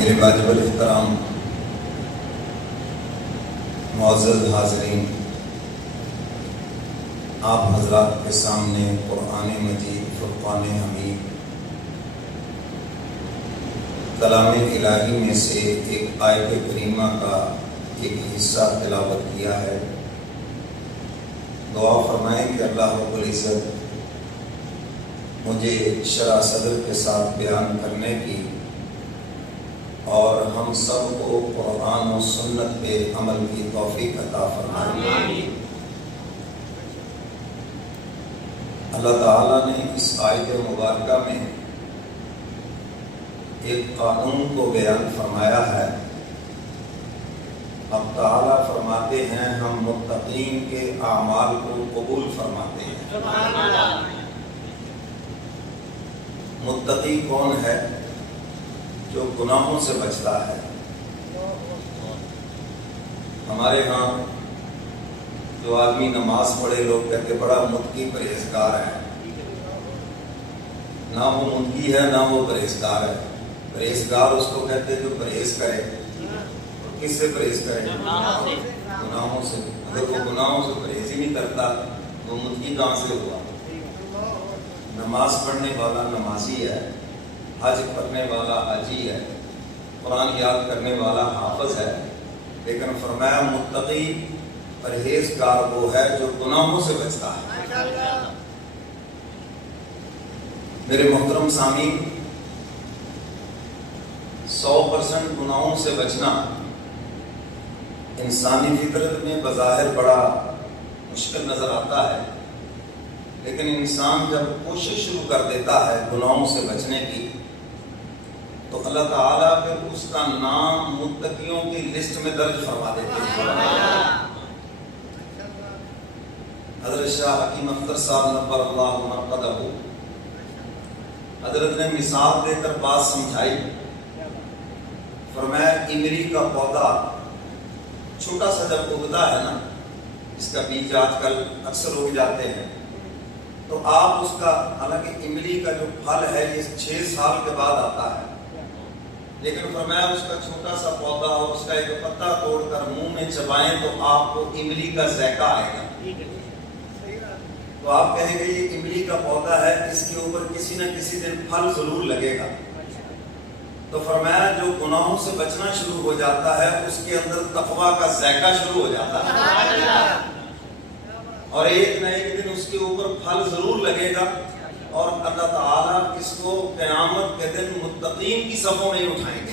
میرے واجب الاحترام معزز حاضرین، آپ حضرات کے سامنے قرآن مجید فرقان حمید کلام الہی میں سے ایک آیت کریمہ کا ایک حصہ تلاوت کیا ہے۔ دعا فرمائیں کہ اللہ رب العزت مجھے شرح صدر کے ساتھ بیان کرنے کی اور ہم سب کو قرآن و سنت پہ عمل کی توفیق عطا فرمائے۔ اللہ تعالیٰ نے اس آیت مبارکہ میں ایک قانون کو بیان فرمایا ہے۔ اب تعالیٰ فرماتے ہیں ہم متقین کے اعمال کو قبول فرماتے ہیں۔ متقی کون ہے؟ جو گناہوں سے بچتا ہے۔ ہمارے ہاں جو آدمی نماز پڑھے لوگ کہتے بڑا متقی پرہیزگار ہے۔ نہ وہ متقی ہے نہ وہ پرہیزگار ہے۔ پرہیزگار اس کو کہتے جو پرہیز کرے۔ اور کس سے پرہیز کرے؟ گناہوں سے۔ اگر وہ گناہوں سے پرہیز ہی نہیں کرتا تو متقی کہاں سے ہوا؟ نماز پڑھنے والا نمازی ہے، حج کرنے والا حاجی ہے، قرآن یاد کرنے والا حافظ ہے، لیکن فرمایا متقی پرہیزگار وہ ہے جو گناہوں سے بچتا ہے۔ میرے محترم سامعین، 100% گناہوں سے بچنا انسانی فطرت میں بظاہر بڑا مشکل نظر آتا ہے، لیکن انسان جب کوشش شروع کر دیتا ہے گناہوں سے بچنے کی تو اللہ تعالیٰ پھر اس کا نام متقیوں کی لسٹ میں درج فرما دیتے ہیں۔ حضرت شاہ حکیم اختر صاحب نبر اللہ مرقدہ، حضرت نے مثال دے کر بات سمجھائی۔ فرمایا املی کا پودا چھوٹا سا جب اگتا ہے نا، اس کا بیج آج کل اکثر اگ جاتے ہیں، تو آپ اس کا، حالانکہ املی کا جو پھل ہے یہ 6 سال کے بعد آتا ہے، لیکن فرمایا اس کا چھوٹا سا پودا اور اس کا ایک پتا توڑ کر منہ میں چبائیں تو آپ کو املی کا ذائقہ آئے گا۔ تو آپ کہیں گے یہ املی کا پودا ہے، اس کے اوپر کسی نہ کسی دن پھل ضرور لگے گا۔ تو فرمایا جو گناہوں سے بچنا شروع ہو جاتا ہے اس کے اندر تقویٰ کا ذائقہ شروع ہو جاتا ہے، اور ایک نہ ایک دن اس کے اوپر پھل ضرور لگے گا، اور اللہ تعالیٰ اس کو قیامت کے دن متقین کی صفوں میں اٹھائیں گے۔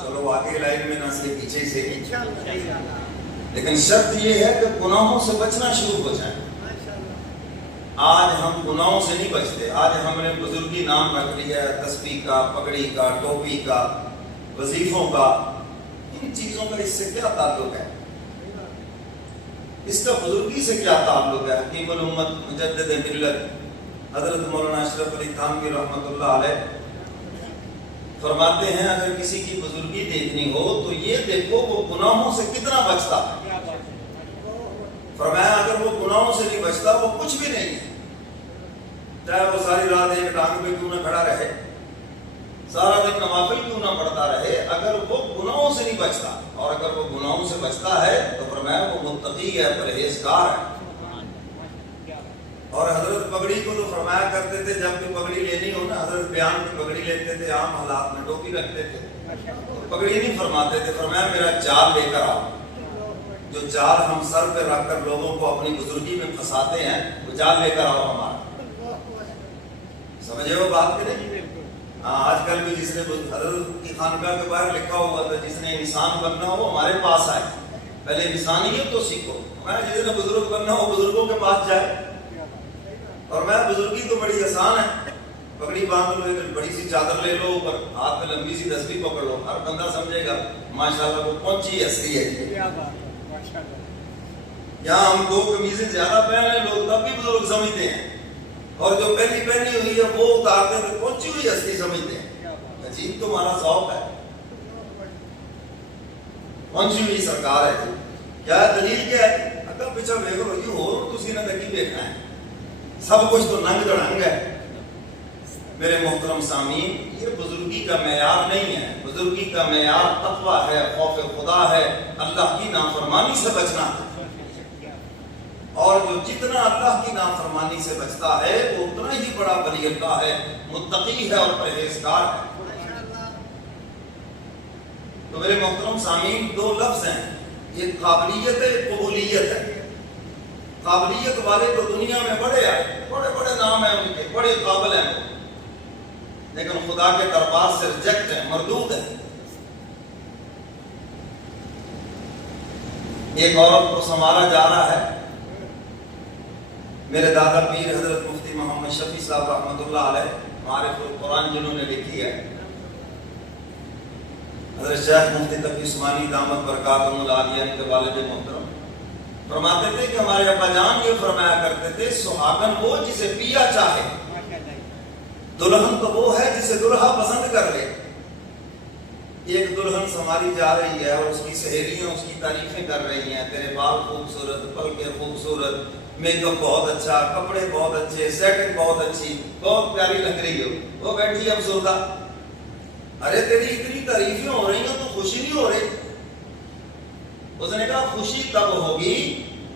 چلو آگے لائن میں نہ سے پیچھے سے، لیکن شرط یہ ہے کہ گناہوں سے بچنا شروع ہو جائے۔ آج ہم گناہوں سے نہیں بچتے۔ آج ہم نے بزرگی نام رکھ لیا ہے، تسبیح کا، پگڑی کا، ٹوپی کا، وظیفوں کا۔ ان چیزوں کا اس سے کیا تعلق ہے؟ اس کا بزرگی سے کیا تعلق ہے؟ حکیم الامت مجدد ملت حضرت مولانا اشرف علی تھانوی رحمۃ اللہ علیہ فرماتے ہیں اگر کسی کی بزرگی دیکھنی ہو تو یہ دیکھو وہ گناہوں سے کتنا بچتا ہے۔ فرمایا اگر وہ گناہوں سے نہیں بچتا وہ کچھ بھی نہیں ہے، چاہے وہ ساری رات ایک ٹانگ پہ کیوں نہ کھڑا رہے، سارا دن نوافل کیوں نہ پڑھتا رہے، اگر وہ گناہوں سے نہیں بچتا، اور اگر وہ گناہوں سے بچتا ہے تو فرمایا وہ متقی ہے، پرہیزگار ہے۔ اور حضرت پگڑی کو تو فرمایا کرتے تھے جب بھی پگڑی لینی ہو نا، حضرت بیان کی پگڑی لیتے تھے، عام حالات میں ٹوپی رکھتے تھے، پگڑی نہیں فرماتے تھے، فرمایا میرا جال لے کر آؤ۔ جو جال ہم سر پہ رکھ کر لوگوں کو اپنی بزرگی میں پھنساتے ہیں وہ جال لے کر آؤ ہمارا۔ سمجھے وہ بات کہ نہیں؟ ہاں، آج کل بھی جس نے حضرت کی خانقاہ کے باہر لکھا ہوا تھا جس نے انسان بننا ہو وہ ہمارے پاس آئے، پہلے انسانیت تو سیکھو۔ جس نے بزرگ بننا ہو بزرگوں کے پاس جائے۔ اور میں بزرگی تو بڑی آسان ہے، پگڑی باندھ لو، ایک بڑی سی چادر لے لو، اوپر ہاتھ میں لمبی سی تسبیح پکڑ لو، ہر بندہ سمجھے گا ماشاءاللہ وہ پہنچی ہستی ہے۔ یہاں ہم 2 قمیضیں زیادہ پہن رہے ہیں، لوگ تب بھی بزرگ سمجھتے ہیں، اور جو پہلی پہنی ہوئی ہے وہ اتارتے ہیں پہنچی ہوئی ہستی سمجھتے ہیں۔ عجیب تمہارا ذوق ہے، پہنچی ہوئی سرکار ہے، کیا دلیل کیا ہے؟ اگر پیچھا دیکھو یہ ہو تسی نہ دیکھی دیکھنا ہے، سب کچھ تو ننگ دڑنگ ہے۔ میرے محترم سامعین، یہ بزرگی کا معیار نہیں ہے. بزرگی کا معیار تقویٰ ہے، خوف خدا ہے، اللہ کی نافرمانی سے بچنا ہے. اور جو جتنا اللہ کی نافرمانی سے بچتا ہے وہ اتنا ہی بڑا ولی اللہ ہے، متقی ہے اور پرہیزگار ہے. تو میرے محترم سامعین، دو لفظ ہیں، ایک قابلیت ہے، ایک قبولیت ہے. قابلیت والے تو دنیا میں بڑے آئے، بڑے بڑے نام ہیں ان کے، بڑے قابل ہیں وہ، لیکن خدا کے دربار سے ریجیکٹ ہیں، مردود ہیں. ایک عورت کو سنوارا جا رہا ہے. میرے دادا پیر حضرت مفتی محمد شفیع صاحب رحمۃ اللہ علیہ، معارف القرآن جنہوں نے لکھی ہے، حضرت شیخ مفتی تقی عثمانی دامت برکاتہم العالیہ کے والد محترم فرماتے تھے کہ ہمارے ابا جان یہ فرمایا کرتے تھے، سہاگن وہ جسے پیا چاہے، دلہن تو وہ ہے جسے دلہا پسند کر لے. ایک دلہن سنواری جا رہی ہے اور اس کی سہیلیاں اس کی تعریفیں کر رہی ہیں، تیرے بال خوبصورت، پلکیں خوبصورت، میک اپ بہت اچھا، کپڑے بہت اچھے، سیٹنگ بہت اچھی، بہت پیاری لگ رہی ہو. وہ بیٹھی اب افسردہ. ارے تیری اتنی تعریفیں ہو رہی ہیں تو خوشی نہیں ہو رہی؟ اس نے کہا خوشی تب ہوگی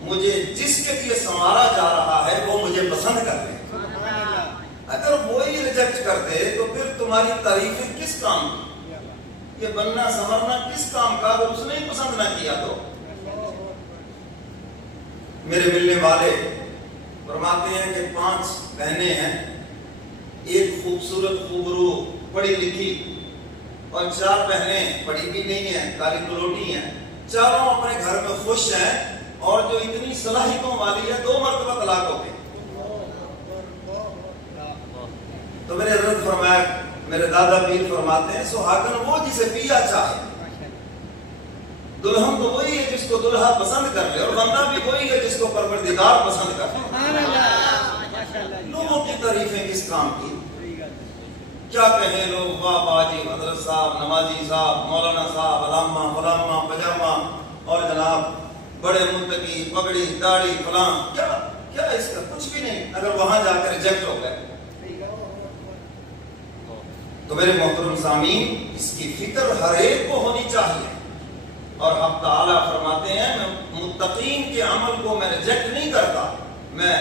مجھے جس کے لیے سنوارا جا رہا ہے وہ مجھے پسند کر لے. اگر وہی ریجیکٹ کر دے تو پھر تمہاری تعریفیں کس کام کی؟ یہ بننا سنورنا کس کام کا اگر اس نے ہی پسند نہ کیا تو؟ میرے ملنے والے فرماتے ہیں کہ 5 بہنیں ہیں، ایک خوبصورت خوبرو پڑھی لکھی اور 4 بہنیں پڑھی بھی نہیں ہیں، کالی کلوٹی ہیں. چاروں اپنے گھر میں خوش ہیں اور جو اتنی صلاحیتوں والی ہے 2 مرتبہ طلاق ہو گئی. تو میرے حضرت فرمایا، میرے دادا پیر فرماتے ہیں، سہاگن وہ جسے پیا چاہے، دلہن تو وہی ہے جس کو دلہا پسند کر لے، اور بندہ بھی وہی ہے جس کو پروردگار پسند کر لے. لوگوں کی تعریفیں کس کام کی؟ کیا کہیں لوگ، واہ باجی، حضرت صاحب، نمازی صاحب، مولانا صاحب، علامہ فلاما پجامہ، اور جناب بڑے متقی، پگڑی داڑھی فلاں، کیا اس کا کچھ بھی نہیں اگر وہاں جا کر ریجیکٹ ہو گئے. تو میرے محترم سامعین، اس کی فکر ہر ایک کو ہونی چاہیے. اور حق تعالیٰ فرماتے ہیں، میں متقین کے عمل کو میں ریجیکٹ نہیں کرتا، میں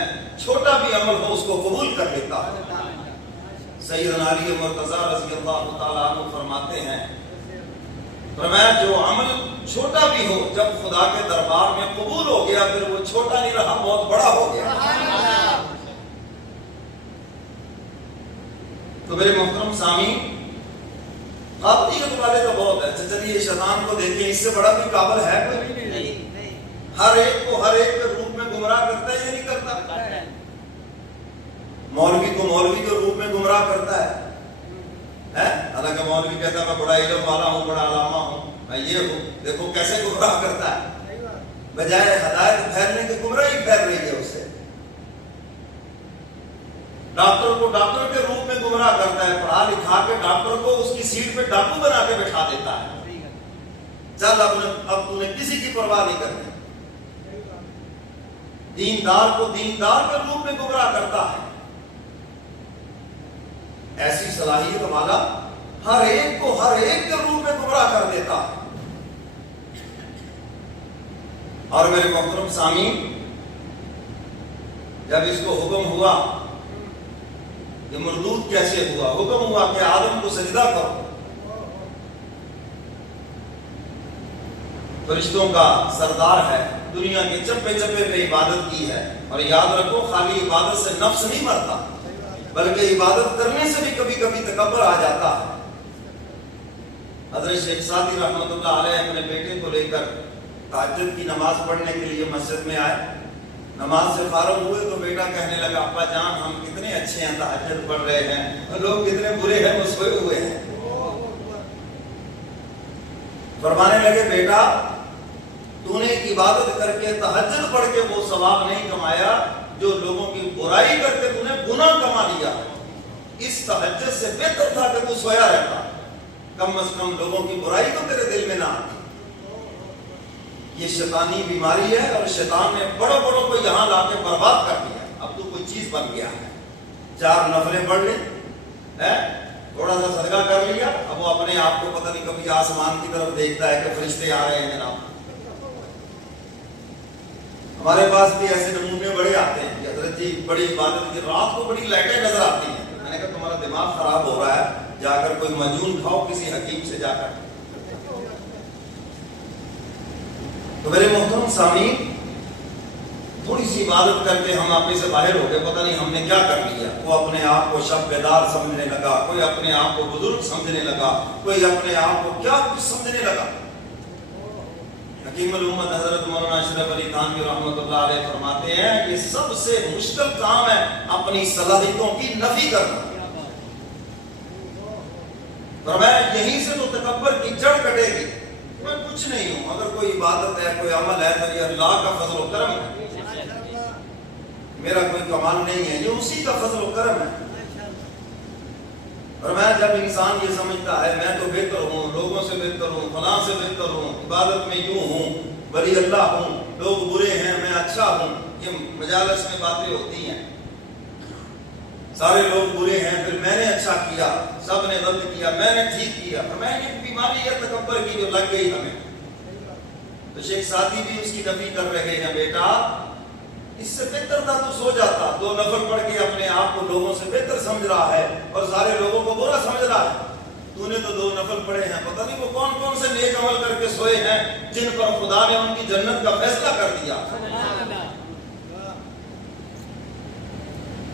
چھوٹا بھی عمل ہو اس کو قبول کر لیتا ہوں. سیدنا علی مرتضیٰ رضی اللہ تعالیٰ عنہ فرماتے ہیں، فرمایا جو عمل چھوٹا بھی ہو جب خدا کے دربار میں قبول ہو گیا پھر وہ چھوٹا نہیں رہا، بہت بڑا ہو گیا. تو میرے محترم سامعین، قابلیت والے تو بہت ہے. چلیے شیطان کو دیکھیں، اس سے بڑا بھی قابل ہے کوئی نہیں. ہر ایک کو ہر ایک کے روپ میں گمراہ کرتا ہے یا نہیں کرتا؟ مولوی کو مولوی کے روپ میں گمراہ کرتا ہے. حالانکہ مولوی کہتا ہے میں بڑا علم والا ہوں، بڑا علامہ ہوں، میں یہ ہوں. دیکھو کیسے گمراہ کرتا ہے، بجائے ہدایت پھیلنے کے گمراہی پھیل رہی ہے اس سے. ڈاکٹر کو ڈاکٹر کے روپ میں گمراہ کرتا ہے، پڑھا لکھا کے ڈاکٹر کو اس کی سیٹ پہ ڈاکو بنا کے بٹھا دیتا ہے. چل اب تو نے کسی کی پرواہ نہیں کرنی. دیندار کو دیندار کے روپ میں گمراہ کرتا ہے. ایسی صلاحیت والا ہر ایک کو ہر ایک کے روپ میں گمراہ کر دیتا ہے. اور میرے محترم سامعین، جب اس کو حکم ہوا، یہ مردود کیسے ہوا؟ حکم ہوا کہ آدم کو سجدہ کرو. فرشتوں کا سردار ہے، دنیا کے چپے چپے پہ عبادت کی ہے. اور یاد رکھو، خالی عبادت سے نفس نہیں مرتا، بلکہ عبادت کرنے سے بھی کبھی کبھی تکبر آ جاتا ہے. حضرت شیخ سعدی رحمۃ اللہ علیہ اپنے بیٹے کو لے کر تہجد کی نماز پڑھنے کے لیے مسجد میں آئے. نماز سے فارغ ہوئے تو بیٹا کہنے لگا، ابا جان ہم کتنے اچھے ہیں، تہجد پڑھ رہے ہیں، اور لوگ کتنے برے ہیں، وہ سوئے ہوئے ہیں. فرمانے لگے، بیٹا تو نے عبادت کر کے تہجد پڑھ کے وہ ثواب نہیں کمایا جو لوگوں کی برائی کر کے تو نے گناہ کما لیا. اس تہجد سے بہتر تھا کہ تو سویا رہتا، کم از کم لوگوں کی برائی تو تیرے دل میں نہ آتی. یہ شیطانی بیماری ہے، اور شیطان نے بڑوں بڑوں کو یہاں لا کے برباد کر دیا. اب تو کوئی چیز بن گیا ہے. 4 نفلیں پڑھ لیں، ہے، تھوڑا سا صدقہ کر لیا، اب وہ اپنے آپ کو پتہ نہیں کبھی آسمان کی طرف دیکھتا ہے کہ فرشتے آ رہے ہیں جناب۔ ہمارے پاس بھی ایسے نمونے بڑے آتے ہیں کہ حضرت جی بڑی عبادت کی، رات کو بڑی لائٹیں نظر آتی ہیں۔ میں نے کہا تمہارا دماغ خراب ہو رہا ہے، جا کر کوئی مجنون کھاؤ کسی حکیم سے جا کر۔ تو میرے محترم سامعین، تھوڑی سی عبادت کر کے ہم اپنے سے باہر ہو گئے، پتہ نہیں ہم نے کیا کر لیا۔ وہ اپنے آپ کو شب بیدار سمجھنے لگا، کوئی اپنے آپ کو بزرگ سمجھنے لگا، کوئی اپنے آپ کو کیا کچھ سمجھنے لگا۔ حکیم الامت حضرت مولانا اشرف علی تھانوی رحمۃ اللہ علیہ فرماتے ہیں کہ سب سے مشکل کام ہے اپنی صلاحیتوں کی نفی کرنا۔ فرمایا یہیں سے تو تکبر کی جڑ کٹے گی۔ میں کچھ نہیں ہوں، اگر کوئی عبادت ہے، کوئی عمل ہے تو یہ اللہ کا فضل و کرم ہے، میرا کوئی کمال نہیں ہے، یہ اسی کا فضل و کرم ہے۔ اور میں جب انسان یہ سمجھتا ہے میں تو بہتر ہوں، لوگوں سے بہتر ہوں، فلاں سے بہتر ہوں، عبادت میں یوں ہوں، ولی اللہ ہوں، لوگ برے ہیں میں اچھا ہوں، یہ مجالس میں باتیں ہوتی ہیں، سارے لوگ برے ہیں پھر میں نے اچھا کیا، سب نے غلط کیا میں نے ٹھیک کیا۔ اور میں یہ بیماری ہے تکبر کی جو لگ گئی ہمیں۔ تو شیخ ساتھی بھی اس کی نفی کر رہے ہیں، بیٹا اس سے بہتر تھا تو سو جاتا، 2 نفل پڑھ کے اپنے آپ کو لوگوں سے بہتر سمجھ رہا ہے اور سارے لوگوں کو برا سمجھ رہا ہے۔ تو نے تو 2 نفل پڑھے ہیں، پتہ نہیں وہ کون کون سے نیک عمل کر کے سوئے ہیں جن پر خدا نے ان کی جنت کا فیصلہ کر دیا۔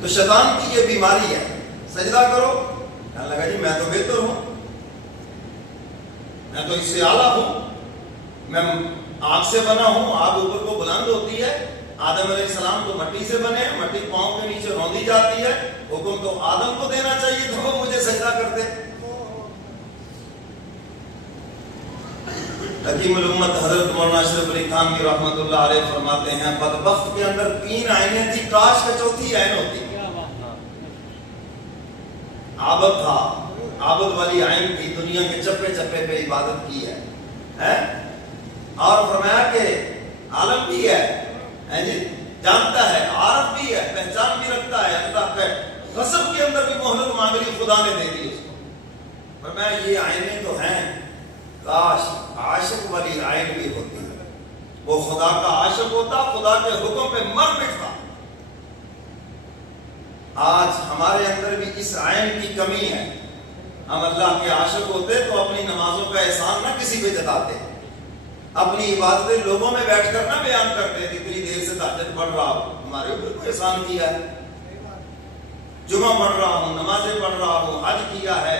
تو شیطان کی یہ بیماری ہے، سجدہ کرو، کہنے لگا جی میں تو بہتر ہوں، میں تو اس سے اعلیٰ ہوں، میں آگ سے بنا ہوں، آگ اوپر کو بلند ہوتی ہے، آدم علیہ السلام تو مٹی سے بنے، مٹی پاؤں کے نیچے روندی جاتی ہے، حکم تو آدم کو دینا چاہیے تو وہ مجھے سجدہ کرتے۔ حکیم الامت حضرت مولانا اشرف علی تھانوی رحمۃ اللہ علیہ فرماتے ہیں بدبخت کے اندر 3 عینیں تھی، کاش کہ 4تھی عین ہوتی۔ عابد تھا، عابد والی عین تھی، دنیا کے چپے چپے پہ عبادت کی ہے، اور فرمایا کہ عالم بھی ہے جی، جانتا ہے، عارف بھی ہے، پہچان بھی رکھتا ہے، اللہ کا غصب کے اندر بھی مہلت مانگ لی، خدا نے دے دی اس کو۔ فرمایا یہ عینیں تو ہیں، کاش عاشق والی عین بھی ہوتی، وہ خدا کا عاشق ہوتا، خدا کے حکم پہ مر مٹتا۔ آج ہمارے اندر بھی اس عین کی کمی ہے، ہم اللہ کے عاشق ہوتے تو اپنی نمازوں کا احسان نہ کسی پہ جتاتے، اپنی عبادتیں لوگوں میں بیٹھ کر نہ بیان کرتے تھے، اتنی دیر سے تہجد پڑھ رہا ہوں، ہمارے اوپر کو احسان کیا ہے، جمعہ پڑھ رہا ہوں، نمازیں پڑھ رہا ہوں، حج کیا ہے،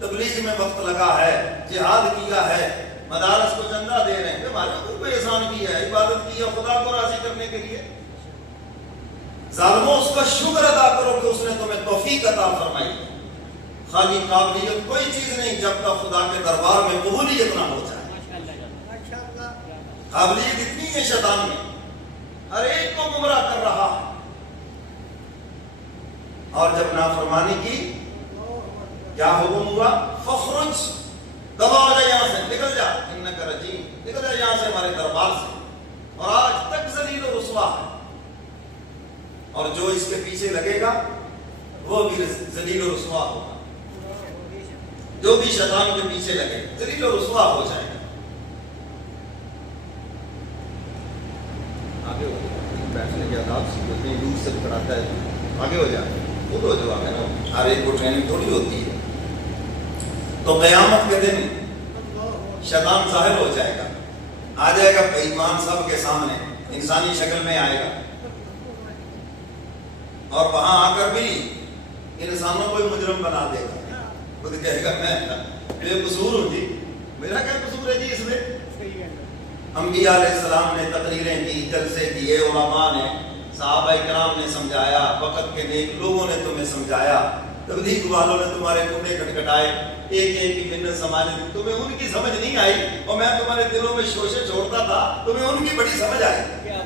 تبلیغ میں وقت لگا ہے، جہاد کیا ہے، مدارس کو چندہ دے رہے ہیں، ہمارے اوپر کو احسان کیا ہے، عبادت کی ہے خدا کو راضی کرنے کے لیے۔ ظالموں اس کا شکر ادا کرو کہ اس نے تمہیں توفیق عطا فرمائی۔ خالی قابلیت کوئی چیز نہیں جب تک خدا کے دربار میں قبولیت نہ ہو جائے۔ قابلیت اتنی ہے شیطان میں، ہر ایک کو گمراہ کر رہا ہے، اور جب نافرمانی کی کیا حکم ہوا؟ فخرج، دبا ہو جائے، یہاں سے نکل جا، انک رجیم، نکل جا یہاں سے ہمارے دربار سے، اور آج تک ذلیل و رسوا ہے، اور جو اس کے پیچھے لگے گا وہ بھی ذلیل و رسوا ہوگا، جو بھی شیطان کے پیچھے لگے ذلیل و رسوا ہو جائے گا۔ آگے ہو جائے، بیٹھنے کے آداب سیکھتے ہیں، دور سے پکڑاتا ہے، آگے ہو جائے، خود ہو جاؤ گے نا، ہر ایک کو ٹریننگ تھوڑی ہوتی ہے۔ تو قیامت کے دن شیطان ظاہر ہو جائے گا، آ جائے گا بے ایمان سب کے سامنے، انسانی شکل میں آئے گا، اور وہاں آ کر بھی انسانوں کو مجرم بنا دے گا، خود کہے گا میں بے قصور ہوں جی، میرا کیا قصور ہے جی اس میں؟ انبیاء علیہ السلام نے تقریریں کی، جلسے کیے، علماء نے، صحابہ کرام نے سمجھایا، وقت کے نیک لوگوں نے تمہیں سمجھایا، تبلیغ والوں نے تمہارے کنڈے کھٹکھٹائے، ایک ایک کی منت سمجھ دی، تمہیں ان کی سمجھ نہیں آئی، اور میں تمہارے دلوں میں شوشے چھوڑتا تھا، تمہیں ان کی بڑی سمجھ آئی،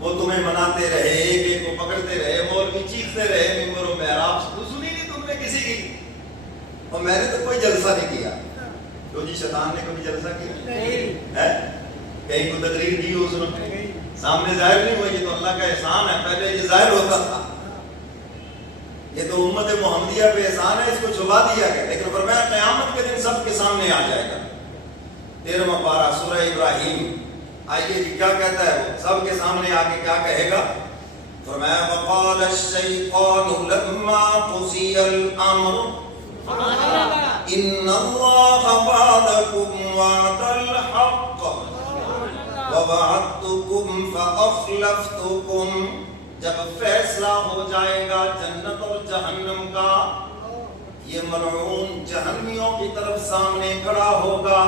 وہ تمہیں مناتے رہے، ایک ایک کو پکڑتے رہے، مولوی چیختے رہے ممبر و محراب سے، تو سنی نہیں تم نے کسی کی، اور میں نے تو کوئی جلسہ نہیں کیا۔ تو جی شیطان نے کبھی جلسہ کیا ہے؟ کہیں کو تقریر کی ہو، سنو سامنے ظاہر نہیں ہوئی، یہ تو اللہ کا احسان ہے، پہلے یہ ظاہر ہوتا تھا۔ یہ تو امت محمدیہ پہ احسان ہے، اس کو چھپا دیا گیا، لیکن فرمایا قیامت کے دن سب کے سامنے آ جائے گا۔ 13واں پارہ سورہ ابراہیم، آئیے جی کیا کہتا ہے وہ، سب کے سامنے آ کے کیا کہے گا؟ فرمایا وقال الشیطان لما قضی الامر ان اللہ وعدکم وعد الحق ووعدتکم فاخلفتکم، جب فیصلہ ہو جائے گا جنت اور جہنم کا، یہ ملعون جہنمیوں کی طرف سامنے کھڑا ہوگا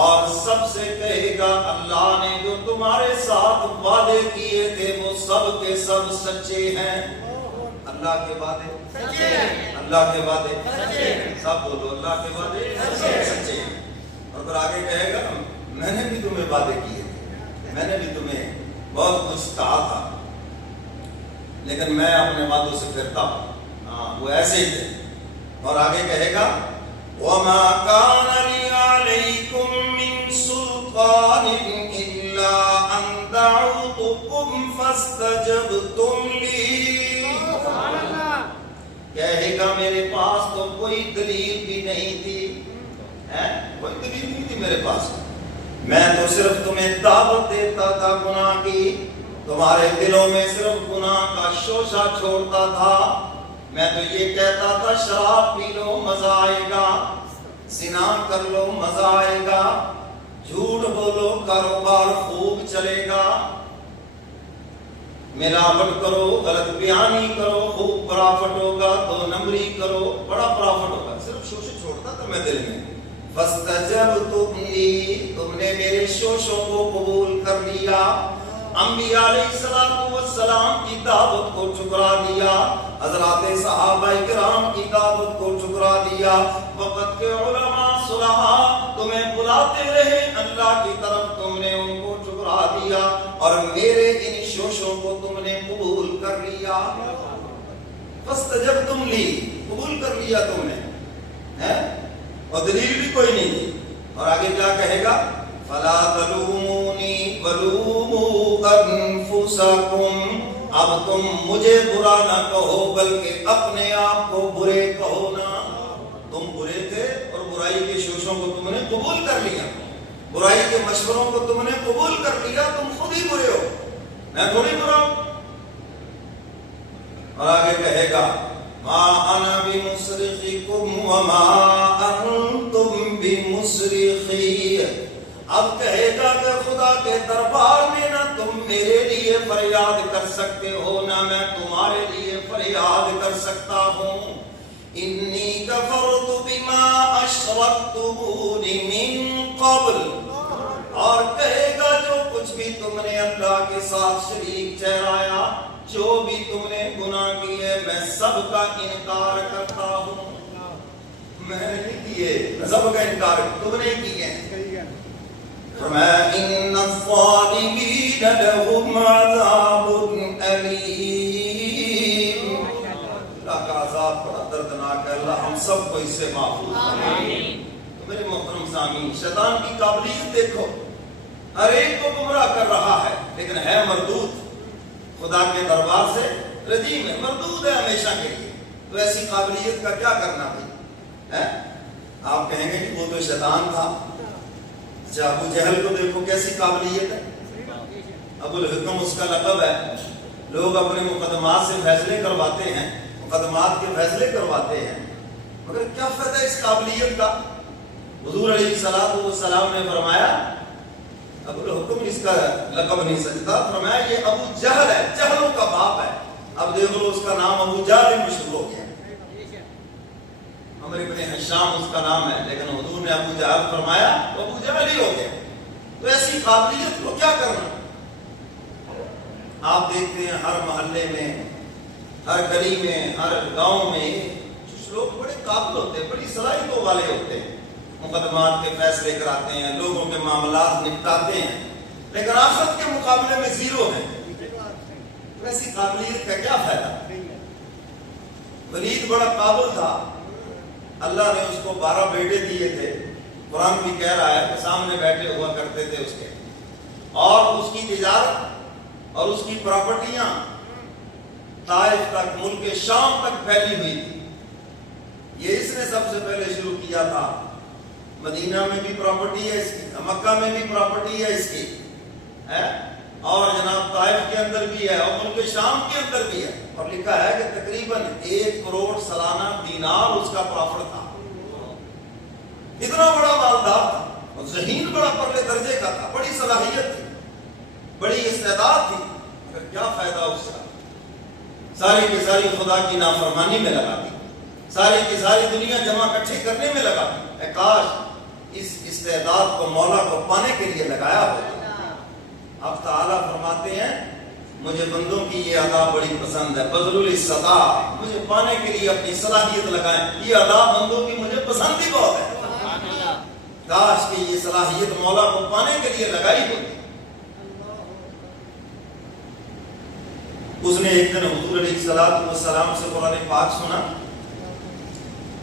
اور سب سے کہے گا اللہ نے جو تمہارے ساتھ وعدے کیے تھے وہ سب کے سب سچے ہیں۔ اللہ کے وعدے سچے ہیں، اللہ کے وعدے سچے ہیں، سب بولو اللہ کے وعدے سچے ہیں۔ اور پھر آگے کہے گا میں نے بھی تمہیں وعدے کیے تھے، میں نے بھی تمہیں بہت کچھ کہا تھا، لیکن میں اپنے وعدوں سے پھرتا ہوں۔ ہاں وہ ایسے ہی تھے۔ اور آگے کہے گا وَمَا كَانَ لِي عَلَيْكُمْ مِنْ سُلْطَانٍ إِلَّا أَنْ دَعَوْتُكُمْ فَاسْتَجَبْتُمْ لِي، کہے گا میرے پاس تو کوئی دلیل بھی نہیں تھی، کوئی دلیل نہیں تھی میرے پاس، میں تو صرف تمہیں دعوت دیتا تھا گناہ کی، تمہارے دلوں میں صرف گناہ کا شوشہ چھوڑتا تھا، میں تو یہ کہتا تھا شراب پی لو مزہ آئے گا، زنا کر لو مزہ آئے گا، جھوٹ بولو کاروبار خوب چلے گا، ملاوٹ کرو غلط بیانی کرو خوب پرافٹ ہوگا، 2 نمبری کرو بڑا پرافٹ ہوگا، صرف شوشے چھوڑتا تھا میں دل میں۔ فاستجبتم لی، تم نے میرے شوشوں کو قبول کر لیا، انبیاء علیہ السلام کی دعوت کو ٹھکرا دیا، حضرات صحابہ کرام کی دعوت کو ٹھکرا دیا، وقت کے علماء صلحاء تمہیں بلاتے رہے اللہ کی طرف، تم نے ان کو ٹھکرا دیا اور میرے ان شوشوں کو تم نے قبول کر لیا۔ فاستجبتم لی، قبول کر لیا تم نے، اور دلیل بھی کوئی نہیں تھی۔ اور آگے کیا کہے گا؟ فلا تلومونی ولوموا انفسکم، اب تم مجھے برا نہ کہو بلکہ اپنے آپ کو برے کہو نا، تم برے تھے اور برائی کے شوشوں کو تم نے قبول کر لیا، برائی کے مشوروں کو تم نے قبول کر لیا، تم خود ہی برے ہو، میں تھوڑی برا ہوں۔ اور آگے کہے گا ما انا بمصرخکم وما انتم بمصرخی، اب کہے گا کہ خدا کے دربار میں نہ تم میرے لیے فریاد کر سکتے ہو نہ میں تمہارے لیے فریاد کر سکتا ہوں۔ انی کفرت بما اشرکتمون من قبل، اور کہے گا جو کچھ بھی تم نے اللہ کے ساتھ شریک ٹھہرایا، جو بھی تم نے گناہ کیے میں سب کا انکار کرتا ہوں، میں نے نہیں کیے، سب کا انکار تم نے کیے۔ فرمایا ان الظالمین لهم عذاب علیم، اللہ کا عذاب بڑا دردناک ہے، اللہ ہم سب کو اس سے محفوظ کرے۔ تو میرے محترم سامعین، شیطان کی قابلیت دیکھو، ہر ایک کو گمراہ کر رہا ہے لیکن ہے مردود، خدا کے دربار سے رجیم ہے، مردود ہے ہمیشہ کے لیے۔ تو ایسی قابلیت کا کیا کرنا بھائی؟ آپ کہیں گے کہ وہ تو شیطان تھا، اچھا ابو جہل کو دیکھو کیسی قابلیت ہے، ابو الحکم اس کا لقب ہے، لوگ اپنے مقدمات سے فیصلے کرواتے ہیں، مقدمات کے فیصلے کرواتے ہیں، مگر کیا فائدہ اس قابلیت کا؟ حضور علیہ السلام نے فرمایا ابو الحکم اس کا لقب نہیں سجتا، فرمایا یہ ابو جہل ہے، جہلوں کا باپ ہے۔ اب دیکھ لو اس کا نام ابو جہل مشہور ہو گیا، عمر بن ہشام اس کا نام ہے، لیکن حضور نے ابو جہل فرمایا تو ابو جہل ہی ہو گیا۔ تو ایسی قابلیت کو کیا کرنا؟ آپ دیکھتے ہیں ہر محلے میں، ہر گلی میں، ہر گاؤں میں کچھ لوگ بڑے قابل ہوتے ہیں، بڑی صلاحیتوں والے ہوتے ہیں، مقدمات کے فیصلے کراتے ہیں، لوگوں کے معاملات نپٹاتے ہیں، لیکن آخرت کے مقابلے میں زیرو ہیں۔ ایسی قابلیت کا کیا فائدہ؟ ولید بڑا قابل تھا، اللہ نے اس کو 12 بیٹے دیے تھے، قرآن بھی کہہ رہا ہے کہ سامنے بیٹھے ہوا کرتے تھے اس کے، اور اس کی تجارت اور اس کی پراپرٹیاں طائف تک، ملک شام تک پھیلی ہوئی تھی. یہ اس نے سب سے پہلے شروع کیا تھا. مدینہ میں بھی پراپرٹی ہے اس کی، مکہ میں بھی پراپرٹی ہے اس کی، اور جناب طائف کے اندر بھی ہے، اور ملک شام کے اندر بھی ہے. اور لکھا ہے کہ تقریباً 1 کروڑ سالانہ دینار اس کا پرافٹ تھا. اتنا بڑا مالدار تھا، اور ذہین بڑا پرلے درجے کا تھا، بڑی صلاحیت تھی، بڑی استعداد تھی. مگر کیا فائدہ اس کا؟ ساری کی ساری خدا کی نافرمانی میں لگا دی، ساری کی ساری دنیا جمع اکٹھی کرنے میں لگا دی. اے کاش اس استعداد کو مولا کو پانے کے لیے لگایا ہوتا. اب تعالیٰ فرماتے ہیں مجھے بندوں کی یہ ادا بڑی پسند ہے. بذل الاستطاع، مجھے پانے کے لیے اپنی صلاحیت لگائیں. یہ ادا بندوں کی مجھے پسند ہی بہت ہے. کاش کہ یہ صلاحیت مولا کو پانے کے لیے لگائی ہوتی. اس نے ایک دن حضور علیہ السلام سے قرآن پاک سنا.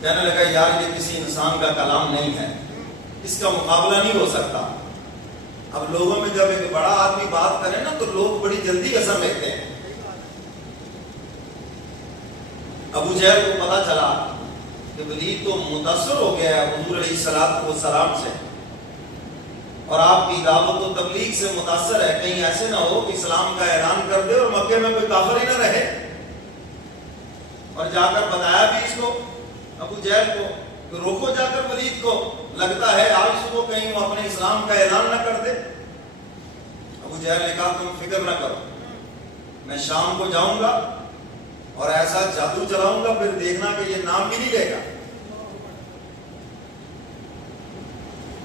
کہنے لگا یار یہ کسی انسان کا کلام نہیں ہے، اس کا مقابلہ نہیں ہو سکتا. اب لوگوں میں جب ایک بڑا آدمی بات کرے نا تو لوگ بڑی جلدی اثر لیتے ہیں. ابو جہل کو پتا چلا کہ ولید تو متاثر ہو گیا ہے حضور علیہ السلام سے، اور آپ کی دعوت و تبلیغ سے متاثر ہے. کہیں ایسے نہ ہو کہ اسلام کا اعلان کر دے اور مکے میں کوئی کافر ہی نہ رہے. اور جا کر بتایا بھی اس کو ابو جہل کو کہ روکو جا کر ولید کو، لگتا ہے آج صبح کہیں وہ اپنے اسلام کا اعلان نہ کر دے. ابو جہل نے کہا تم فکر نہ کرو، میں شام کو جاؤں گا اور ایسا جادو چلاؤں گا پھر دیکھنا کہ یہ نام بھی نہیں لے گا.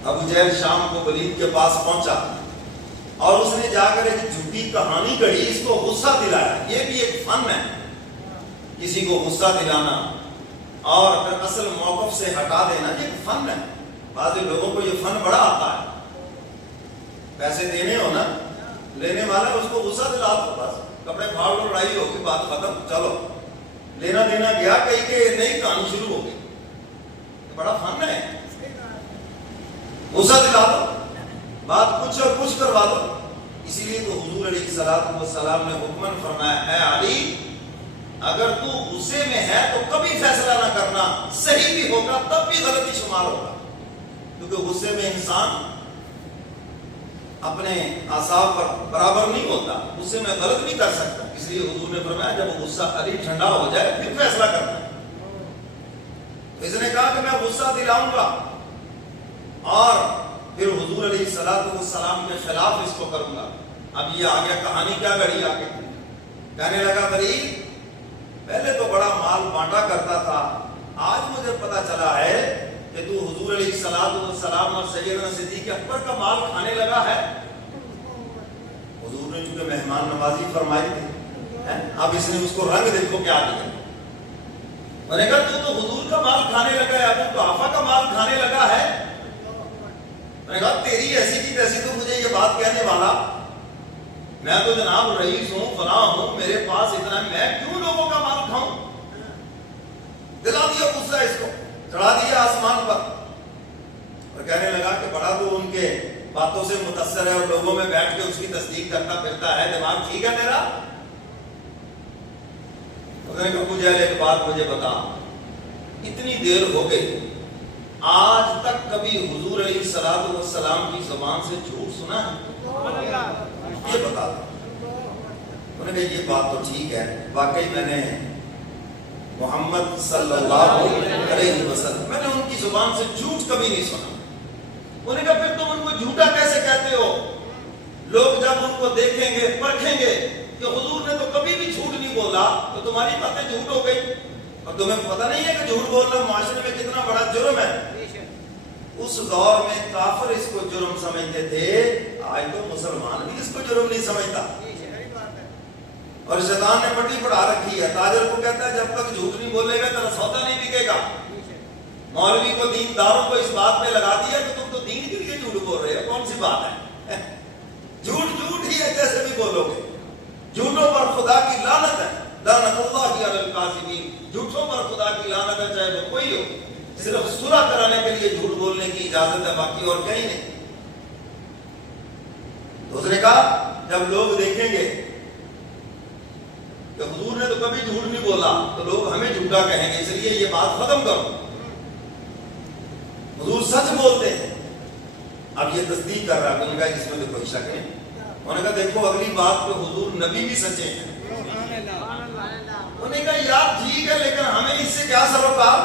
ابو جہل شام کو ولید کے پاس پہنچا اور اس نے جا کر ایک جھوٹی کہانی گڑھی، اس کو غصہ دلایا. یہ بھی ایک فن ہے، کسی کو غصہ دلانا اور پھر اصل موقف سے ہٹا دینا، یہ ایک فن ہے. بعض لوگوں کو یہ فن بڑا آتا ہے. پیسے دینے ہو نا، لینے والا اس کو غصہ دلا دو، بس کپڑے پھاڑ لو، لڑائی ہوگی، بات ختم، چلو. لینا دینا گیا کہیں کہ نئی کہانی شروع ہو گئی. یہ بڑا فن ہے. غصہ دلا دو، بات کچھ اور کچھ کروا دو. اسی لیے تو حضور علیہ السلام نے حکمن فرمایا اے علی اگر تو غصے میں ہے تو کبھی فیصلہ نہ کرنا، صحیح بھی ہوگا تب بھی غلطی شمار ہوگا. کیونکہ غصے میں انسان اپنے اعصاب پر برابر نہیں ہوتا، غصے میں غلط نہیں کر سکتا. اس لیے حضور نے فرمایا جب غصہ علی ٹھنڈا ہو جائے پھر فیصلہ کرنا. تو اس نے کہا کہ میں غصہ دلاؤں گا اور پھر حضور علیہ السلام کے خلاف اس کو کروں گا. اب یہ آگیا کہانی کیا گڑی آگے. کہنے لگا غریب پہلے تو بڑا مال بانٹا کرتا تھا، آج مجھے پتا چلا ہے کہ تو حضور علیہ السلام اور سیدنا صدیق اکبر کا مال کھانے لگا ہے. حضور نے چونکہ مہمان نوازی فرمائی تھی، اب اس نے اس کو رنگ دیکھو کیا دیا. میں نے کہا تو حضور کا مال کھانے لگا ہے، ابو قحافہ کا مال کھانے لگا ہے. میں نے کہا تیری ایسی کی تیسی تو مجھے یہ بات کہنے والا، میں تو جناب رئیس ہوں، فلاں ہوں، میرے پاس اتنا ہے، میں کیوں لوگوں کا مال کھاؤں. دلا دیا غصہ، اس کو چڑھا دیا آسمان پر. اور کہنے لگا کہ بڑا تو ان کے باتوں سے متاثر ہے اور لوگوں میں بیٹھ کے اس کی تصدیق کرتا پھرتا ہے، دماغ ٹھیک ہے تیرا. ابو جہل ایک بات مجھے بتا، اتنی دیر ہو گئی آج تک کبھی حضور علیہ السلام کی زبان سے جھوٹ سنا ہے؟ یہ بتا. انہوں نے کہا یہ بات تو ٹھیک ہے، واقعی میں نے محمد صلی اللہ علیہ وسلم میں نے ان کی زبان سے جھوٹ کبھی نہیں سنا. انہوں نے کہا پھر تم ان کو جھوٹا کیسے کہتے ہو؟ لوگ جب ان کو دیکھیں گے پرکھیں گے کہ حضور نے تو کبھی بھی جھوٹ نہیں بولا تو تمہاری باتیں جھوٹ ہو گئی. اور تمہیں پتہ نہیں ہے کہ جھوٹ بولنا معاشرے میں کتنا بڑا جرم ہے. اس دور میں کافر اس کو جرم سمجھتے تھے، آج تو مسلمان بھی اس کو جرم نہیں سمجھتا. اور شیطان نے پٹی پڑھا رکھی ہے، تاجر کو کہتا ہے جب تک جھوٹ نہیں بولے گا تیرا سودا نہیں بکے گا. مولوی کو دینداروں کو اس بات پہ لگا دیا کہ تم تو دین کے لیے جھوٹ بول رہے ہو. کون سی بات ہے؟ جھوٹ ہی ہے جیسے بھی بولو گے. جھوٹوں پر خدا کی لعنت ہے، لعنت اللہ علی الکاذبین. جھوٹوں پر خدا کی لعنت ہے چاہے وہ کوئی ہو. صرف صلح کرانے کے لیے جھوٹ بولنے کی اجازت ہے، باقی اور کہیں نہیں. تو اس نے کہا جب لوگ دیکھیں گے کہ حضور نے تو کبھی جھوٹ نہیں بولا تو لوگ ہمیں جھوٹا کہیں گے، اس لیے یہ بات ختم کرو، حضور سچ بولتے ہیں۔ اب یہ تصدیق کر رہا ہے، انہوں نے کہا اس میں تو کوئی شک نہیں۔ انہوں نے کہا دیکھو اگلی بات پہ حضور نبی بھی سچے ہیں۔ انہوں نے کہا یار ٹھیک ہے لیکن ہمیں اس سے کیا سروکار؟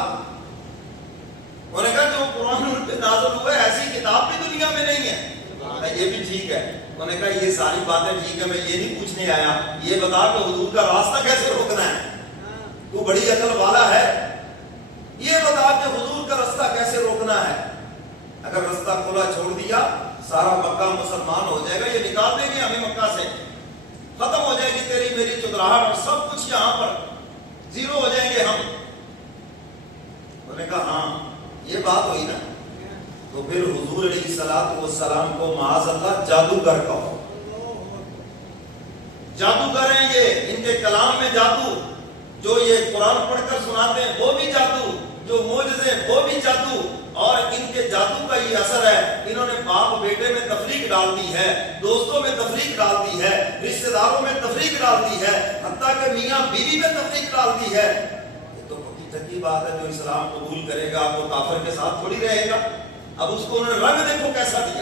انہوں نے کہا جو قرآن ان پہ نازل ہوا ہے ایسی کتاب بھی دنیا میں نہیں ہے۔ یہ بھی ٹھیک ہے۔ انہوں نے کہا یہ ساری باتیں ٹھیک ہے، میں یہ نہیں پوچھنے آیا، یہ بتا کہ حضور کا راستہ کیسے روکنا ہے، تو بڑی عقل والا ہے، یہ بتا کہ حضور کا راستہ کیسے روکنا ہے۔ اگر راستہ کھلا چھوڑ دیا سارا مکہ مسلمان ہو جائے گا، یہ نکال دیں گے ہمیں مکہ سے، ختم ہو جائے گی تیری میری چتراہٹ اور سب کچھ یہاں پر زیرو ہو جائیں گے ہم۔ انہوں نے کہا ہاں یہ بات ہوئی نا، تو پھر حضور علیہ الصلوۃ والسلام کو معاذ اللہ جادوگر کہو۔ جادوگر ہیں یہ، ان کے کلام میں جادو، جو یہ قرآن پڑھ کر سناتے ہیں وہ بھی جادو، جو معجزے وہ بھی جادو، اور ان کے جادو کا یہ اثر ہے، انہوں نے باپ بیٹے میں تفریق ڈال دی ہے، دوستوں میں تفریق ڈال دی ہے، رشتہ داروں میں تفریق ڈال دی ہے، حتیٰ کہ میاں بیوی میں تفریق ڈال دی ہے۔ یہ تو حقیقت کی بات ہے، جو اسلام قبول کرے گا وہ کافر کے ساتھ تھوڑی رہے گا۔ اب اس کو انہوں نے رنگ دیکھو کیسا دیا۔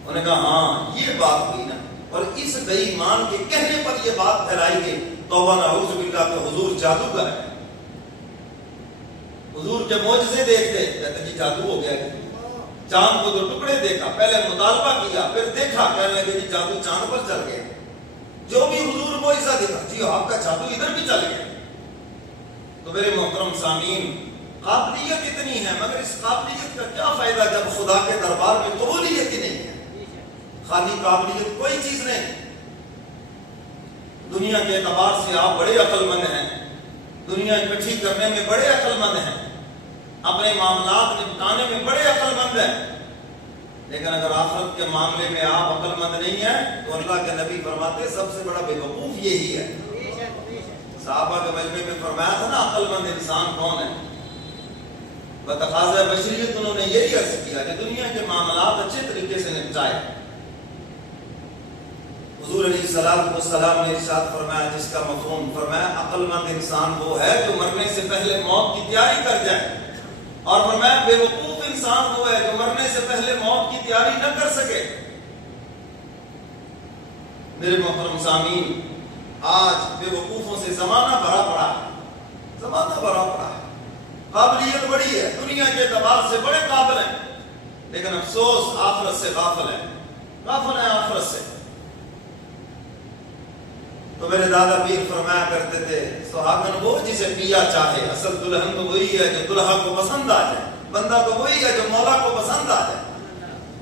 انہوں نے کہا ہاں یہ بات ہوئی نا، اور اس بے ایمان کے کہنے پر یہ بات پھیلائی گئی، توبہ نعوذ باللہ کہ حضور جادوگر ہے۔ حضور کے معجزے دیکھتے کہتے جی جادو ہو گیا، چاند کو دو ٹکڑے دیکھا، پہلے مطالبہ کیا پھر دیکھا، کہنے لگے جی جادو چاند پر چل گیا، جو بھی حضور معجزہ دیکھا جی آپ کا جادو ادھر بھی چل گیا۔ تو میرے محترم سامعین، قابلیت اتنی ہے، مگر اس قابلیت کا کیا فائدہ جب خدا کے دربار میں قبولیت ہی نہیں ہے۔ خالی قابلیت کوئی چیز نہیں۔ دنیا کے اعتبار سے آپ بڑے عقل مند ہیں، دنیا اکٹھی کرنے میں بڑے عقل مند ہیں، اپنے معاملات نپٹانے میں بڑے عقل مند ہیں، لیکن اگر آخرت کے معاملے میں آپ عقل مند نہیں ہیں تو اللہ کے نبی فرماتے سب سے بڑا بے وقوف یہی ہے۔ صحابہ کے مجمع میں فرمایا تھا نا عقل مند انسان کون ہے، بتقاضۂ بشریت انہوں نے یہی عرض کیا کہ دنیا کے معاملات اچھے طریقے سے نپٹائے۔ حضور علیہ الصلوۃ والسلام نے ارشاد فرمایا جس کا مفہوم، فرمایا عقل مند انسان وہ ہے جو مرنے سے پہلے موت کی تیاری کر جائے، اور فرمایا بے وقوف انسان وہ ہے جو مرنے سے پہلے موت کی تیاری نہ کر سکے۔ میرے محترم سامعین، آج بے وقوفوں سے زمانہ بھرا پڑا ہے، زمانہ بھرا پڑا ہے، قابلیت بڑی ہے، دنیا کے اعتبار سے بڑے قابل ہیں، لیکن افسوس آخرت سے غافل ہے، غافل ہیں آخرت سے۔ تو میرے دادا پیر فرمایا کرتے تھے سہاگن وہ جسے پیا چاہے، اصل دلہن تو وہی ہے جو دلہا کو پسند آ جائے، بندہ تو وہی ہے جو مولا کو پسند آ جائے۔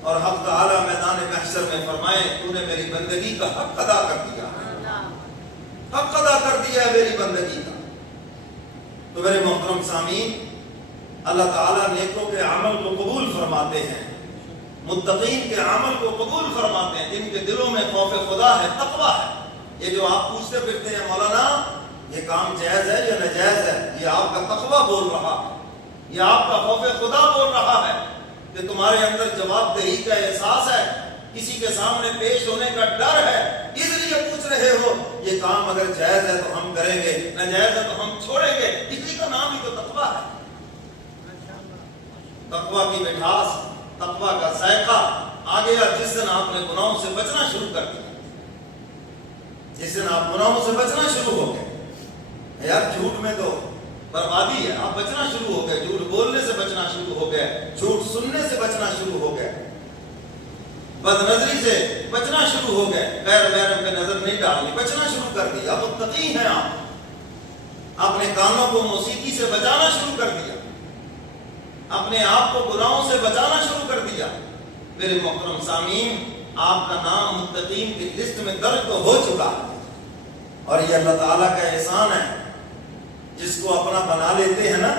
اور حق تعالی میدان محشر میں فرمائے تو نے میری بندگی کا حق ادا کر دیا، حق ادا کر دیا ہے میری بندگی کا۔ تو میرے محترم سامعین، اللہ تعالیٰ نیکوں کے عمل کو قبول فرماتے ہیں، متقین کے عمل کو قبول فرماتے ہیں، جن کے دلوں میں خوف خدا ہے، تقویٰ ہے۔ یہ جو آپ پوچھتے پھرتے ہیں مولانا یہ کام جائز ہے یا ناجائز ہے، یہ آپ کا تقویٰ بول رہا ہے، یہ آپ کا خوف خدا بول رہا ہے کہ تمہارے اندر جواب دہی کا احساس ہے، کسی کے سامنے پیش ہونے کا ڈر ہے، اس لیے پوچھ رہے ہو یہ کام اگر جائز ہے تو ہم کریں گے، ناجائز ہے تو ہم چھوڑیں گے، اسی کا نام ہی تو تقویٰ ہے۔ تقویٰ کی مٹھاس، تقویٰ کا ذائقہ آ گیا جس دن آپ نے گناہوں سے بچنا شروع کر دیا، جس دن آپ گناہوں سے بچنا شروع ہو گئے۔ یار جھوٹ میں تو بربادی ہے، آپ بچنا شروع ہو گئے، جھوٹ بولنے سے بچنا شروع ہو گئے، جھوٹ سننے سے بچنا شروع ہو گئے، بد نظری سے بچنا شروع ہو گئے، غیر محرم پہ نظر نہیں ڈالنی، بچنا شروع کر دیا۔ اب متقی ہیں آپ، اپنے کانوں کو موسیقی سے بچانا شروع کر دیا، اپنے آپ کو گناہوں سے بچانا شروع کر دیا۔ میرے محترم سامعین، آپ کا نام متقین کی لسٹ میں درج تو ہو چکا ہے، اور یہ اللہ تعالیٰ کا احسان ہے، جس کو اپنا بنا لیتے ہیں نا،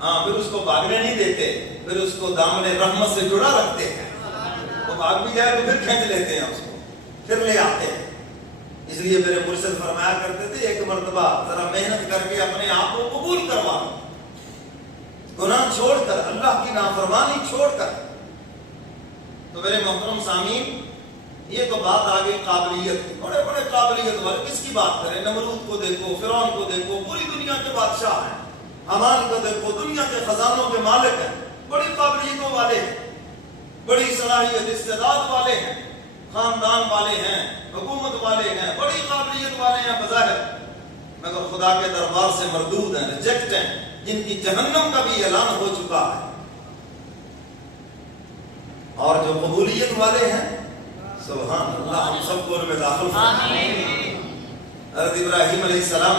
ہاں پھر اس کو بھاگنے نہیں دیتے، پھر اس کو دامن رحمت سے جڑا رکھتے ہیں، وہ بھاگ بھی جائے تو پھر کھینچ لیتے ہیں، اس کو پھر لے آتے ہیں۔ اس لیے میرے مرشد فرمایا کرتے تھے ایک مرتبہ ذرا محنت کر کے اپنے آپ کو قبول کروا، گناہ چھوڑ کر، اللہ کی نافرمانی چھوڑ کر۔ تو میرے محترم سامعین، یہ تو بات آ گئی قابلیت کی، بڑے بڑے قابلیت والے، کس کی بات کریں؟ نمرود کو دیکھو، فرعون کو دیکھو، پوری دنیا کے بادشاہ ہیں، حمان کو دیکھو، دنیا کے خزانوں کے مالک ہیں، بڑی قابلیتوں والے ہیں، بڑی صلاحیت استعداد والے ہیں، خاندان والے ہیں، حکومت والے ہیں، بڑی قابلیت والے ہیں بظاہر، مگر خدا کے دربار سے مردود ہیں، ریجیکٹ ہیں، جن کی جہنم کا بھی اعلان ہو چکا ہے۔ اور جو قبولیت والے ہیں، سبحان اللہ، ہم سب کو ان میں داخل فرمائے۔ حضرت ابراہیم علیہ السلام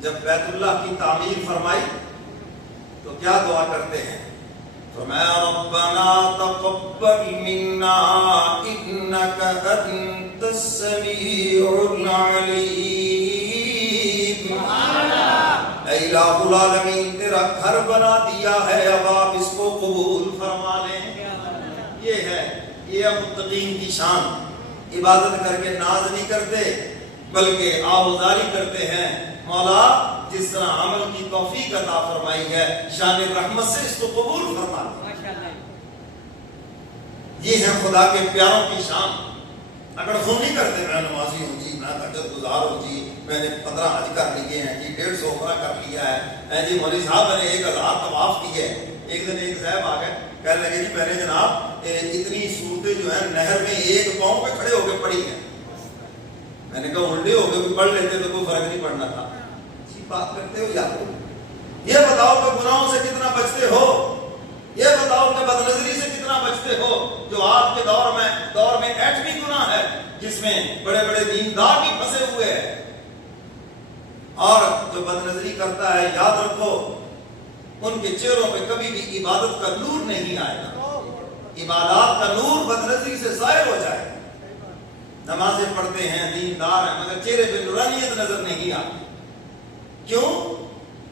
جب بیت اللہ کی تعمیر فرمائی تو کیا دعا کرتے ہیں؟ فرمایا ربنا تقبل منا انک انت السمیع العلیم۔ اے الہ العالمین، تیرا گھر بنا دیا ہے، اب آپ اس کو قبول فرما لیں۔ یہ متقین کی شان، عبادت کر کے ناز نہیں کرتے بلکہ آوازاری کرتے ہیں، مولا جس طرح عمل کی توفیق عطا فرمائی ہے، شان رحمت سے اس کو قبول فرما لیں۔ یہ ہے خدا کے پیاروں کی شان۔ اگر خون نہیں کرتے، میں نمازی ہوں جی، میں تہجد گزار ہوں جی، میں نے 15 حج کر لیے ہیں جی، 150 عمرہ کر لیا ہے جی، مولوی صاحب میں نے 1000 طواف کیے۔ ایک دن ایک صاحب آ گئے، کہنے لگے جی میں نے جناب اتنی صورتیں جو ہیں نہر میں ایک پاؤں پہ کھڑے ہو کے پڑھی ہیں۔ میں نے کہا الٹے ہو کے پڑھ لیتے تو کوئی فرق نہیں پڑنا تھا۔ اچھی بات کرتے ہو یار، یہ بتاؤ کہ گناہوں سے کتنا بچتے ہو، یہ بتاؤ کہ بدنظری سے کتنا بچتے ہو، جو آج کے دور میں ایٹمی گناہ ہے جس میں بڑے بڑے دیندار بھی پھنسے ہوئے ہیں۔ اور جو بدنظری کرتا ہے، یاد رکھو ان کے چہروں پہ کبھی بھی عبادت کا نور نہیں آئے گا۔ عبادات کا نور بدنظری سے ظاہر ہو جائے گا۔ نمازیں پڑھتے ہیں، دیندار ہیں، مگر چہرے پہ نورانیت نظر نہیں آتی۔ کیوں؟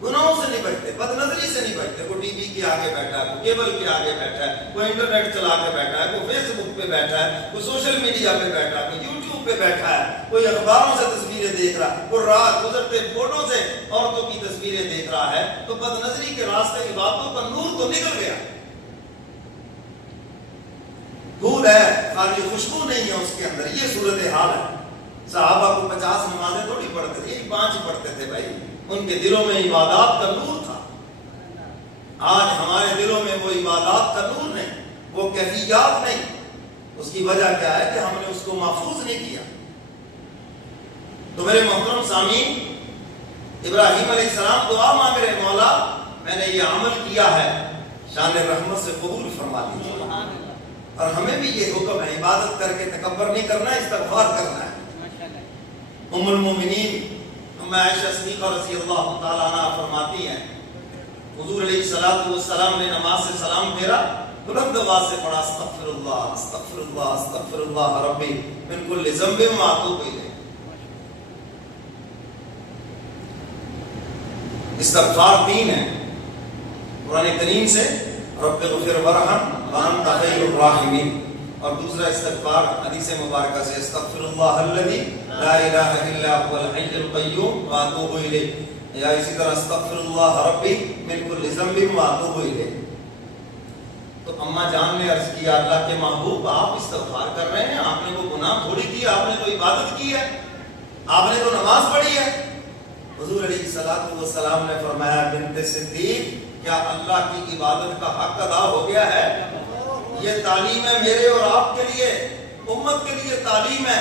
گناہوں سے نہیں بچتے، بدنظری سے نہیں بچتے۔ کوئی ٹی وی کے آگے بیٹھا ہے، کوئی کیبل کے آگے بیٹھا ہے، کوئی انٹرنیٹ چلا کے بیٹھا ہے، کوئی فیس بک پہ بیٹھا ہے، کوئی سوشل میڈیا پہ بیٹھا ہے، کوئی یوٹیوب پہ بیٹھا ہے، کوئی اخباروں سے تصویریں دیکھ رہا ہے، کوئی رات گزرتے فوٹو سے عورتوں کی تصویریں دیکھ رہا ہے، تو بدنظری کے راستے عبادتوں کا نور تو نکل گیا۔ دھول ہے، خالی خوشبو نہیں ہے اس کے اندر، یہ صورتحال ہے۔ صحابہ کو 50 نمازیں تھوڑی پڑھتے تھے، 5 ہی پڑھتے تھے بھائی، ان کے دلوں میں عبادات کا نور تھا۔ آج ہمارے دلوں میں وہ عبادات کا نور نہیں، وہ کیفیات نہیں۔ اس کی وجہ کیا ہے کہ ہم نے اس کو محفوظ نہیں کیا۔ تو میرے محترم سامعین، ابراہیم علیہ السلام دعا مانگ رہے، مولا میں نے یہ عمل کیا ہے، شان رحمت سے قبول فرما دیجیے۔ اور ہمیں بھی یہ حکم ہے، عبادت کر کے تکبر نہیں کرنا، استغفار کرنا ہے۔ ام المومنین عائشہ صدیقہ رضی اللہ تعالیٰ عنہ فرماتی ہیں، حضور علیہ السلام نے نماز سے سلام پھیرا، بلند آواز سے پڑھا استغفر اللہ استغفر اللہ استغفر اللہ ربی من کل ذنب واتوب الیہ۔ استغفار 3 ہے قرآن کریم سے، رب اغفر ورحم وانت خیر الراحمین، اور دوسرا استغفار حدیث مبارکہ سے، استغفر اللہ الذی لا الہ الا هو الحی القیوم واتوب الیہ، یا اسی طرح استغفر اللہ ربی من کل ذنب واتوب الیہ۔ تو اماں جان نے عرض کیا، اللہ کے محبوب آپ استغفار کر رہے ہیں، آپ نے کوئی گناہ تھوڑی کیا، آپ نے تو عبادت کی ہے، آپ نے تو نماز پڑھی ہے۔ حضور علیہ السلام نے فرمایا، بنت صدیق کیا اللہ کی عبادت کا حق ادا ہو گیا ہے؟ یہ تعلیم ہے میرے اور آپ کے لیے، امت کے لیے تعلیم ہے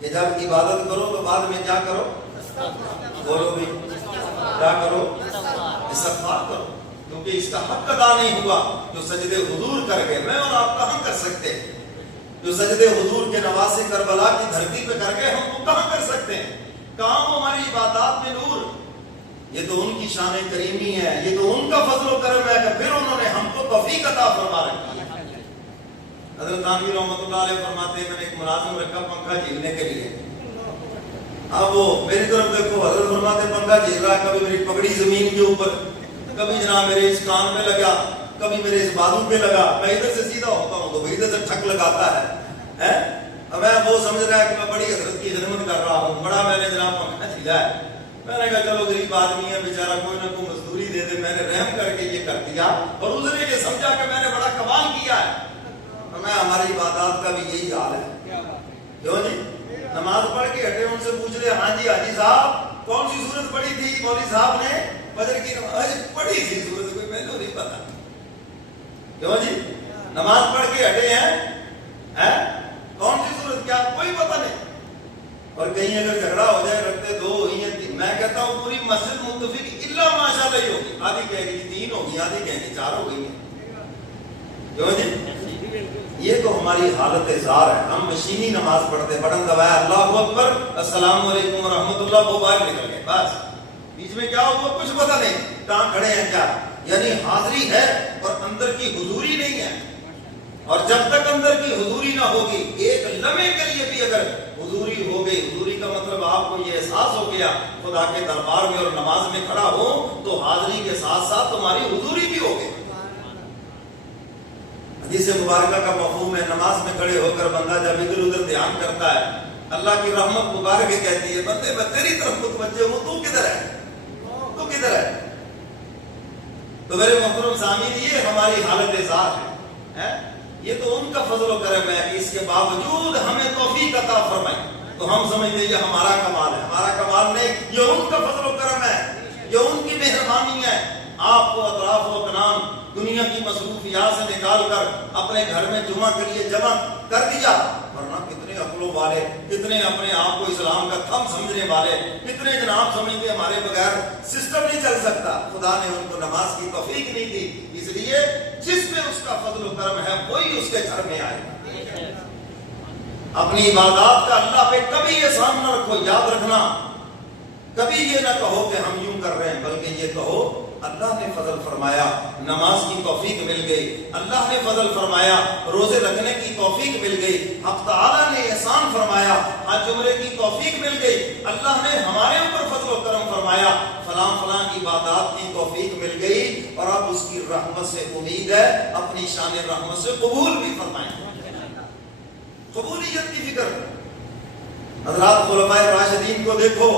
کہ جب عبادت کرو تو بعد میں کیا کرو؟ بولو بھی، کیا کرو؟ استغفار کرو، کیونکہ اس کا حق ادا نہیں ہوا۔ جو سجدے حضور کر گئے، میں اور آپ کہاں کر سکتے؟ جو سجدے حضور کے نواسے کربلا کی دھرتی پہ کر گئے، ہم وہ کہاں کر سکتے ہیں؟ کہاں ہماری عبادات میں نور؟ یہ تو ان کی شان کریمی ہے، یہ تو ان کا فضل و کرم ہے کہ پھر انہوں نے ہم کو توفیق عطا فرما رکھی ہے۔ حضرت تھانوی رحمۃ اللہ علیہ فرماتے ہیں، میں نے ایک ملازم رکھا پنکھا جھیلنے کے لیے۔ اب وہ میری طرف دیکھو، حضرت فرماتے ہیں پنکھا جھیل رہا ہے، کبھی میری پگڑی زمین کے اوپر، کبھی جناب میرے اس کان پہ لگا، کبھی میرے اس بازو پہ لگا، میں ادھر سے سیدھا ہوتا ہوں تو وہ ادھر سے ٹھک لگاتا ہے۔ میں وہ سمجھ رہا ہے کہ میں بڑی حضرت کی خدمت کر رہا ہوں، بڑا میں نے جناب پنکھا جھیلا ہے۔ میں نے کہا چلو غریب آدمی ہے بیچارہ، کوئی نہ کوئی مزدوری دے دے، میں نے رحم کر کے یہ کر دیا، اور اس نے یہ سمجھا کہ میں نے بڑا کمال کیا ہے۔ فرمایا ہماری عبادات کا بھی یہی حال ہے. کیوں جی؟ نماز پڑھ کے ہٹے ان سے پوچھ لے ہاں جی حاجی صاحب کون سی سورت پڑھی تھی؟ مولوی صاحب نے فجر کی نماز پڑھی تھی سورت کوئی میں نہیں پتا. کیوں جی؟ نماز پڑھ کے ہٹے ہیں کون سی سورت کیا کوئی پتہ نہیں. اور کہیں اگر جھگڑا ہو جائے رکھتے دو ہوئی ہیں میں کہتا ہوں پوری مسجد متفق الا ماشاءاللہ ہی ہوگی. آدھی کہے گی 3 ہوگی آدھی کہے گی 4 ہو گئی ہیں. کیوں جی؟ یہ تو ہماری حالت زار ہے. ہم مشینی نماز پڑھتے بٹن دبایا اللہ اکبر السلام علیکم ورحمۃ اللہ وہ باہر نکل گئے بس. بیچ میں کیا ہوا کچھ پتہ نہیں کہاں کھڑے ہیں کیا. یعنی حاضری ہے اور اندر کی حضوری نہیں ہے. اور جب تک اندر کی حضوری نہ ہوگی ایک لمحے کے لیے بھی اگر حضوری ہو گئی, حضوری کا مطلب آپ کو یہ احساس ہو گیا خدا کے دربار میں اور نماز میں کھڑا ہو تو حاضری کے ساتھ ساتھ تمہاری حضوری بھی ہو گئی. حدیث مبارکہ کا مفہوم ہے نماز میں کھڑے ہو کر بندہ جب ادھر ادھر دھیان کرتا ہے اللہ کی رحمت مبارک کہتی ہے بندے میں تیری طرف متوجہ ہوں تو کدھر ہے تو کدھر ہے. تو میرے محترم سامعین یہ ہماری حالت زار ہے. یہ تو ان کا فضل و کرم ہے کہ اس کے باوجود ہمیں توفیق عطا فرمائی تو ہم سمجھتے ہیں یہ ہمارا کمال ہے. ہمارا کمال نہیں, یہ ان کا فضل و کرم ہے, یہ ان کی مہربانی ہے. آپ کو اطراف و اکنام دنیا کی مصروفیات سے نکال کر اپنے گھر میں جمعہ کے لیے جمع کر دیا. ورنہ کتنے عقلوں والے, کتنے اپنے آپ کو اسلام کا تھم سمجھنے والے, کتنے جناب سمجھتے ہمارے بغیر سسٹم نہیں چل سکتا. خدا نے ان کو نماز کی توفیق نہیں دی. اس لیے جس میں اس کا فضل و کرم ہے وہی اس کے گھر میں آئے گا. اپنی عبادات کا اللہ پہ کبھی احسان نہ رکھو. یاد رکھنا کبھی یہ نہ کہو کہ ہم یوں کر رہے ہیں بلکہ یہ کہو اللہ نے فضل فرمایا نماز کی توفیق مل گئی, اللہ نے فضل فرمایا روزے رکھنے کی توفیق مل گئی, حق تعالیٰ نے احسان فرمایا حج عمرے کی توفیق مل گئی, اللہ نے ہمارے اوپر فضل و کرم فرمایا فلاں فلاں کی عبادات کی توفیق مل گئی اور اب اس کی رحمت سے امید ہے اپنی شان رحمت سے قبول بھی فرمائیں. قبولیت کی فکر. حضرات خلفائے راشدین کو دیکھو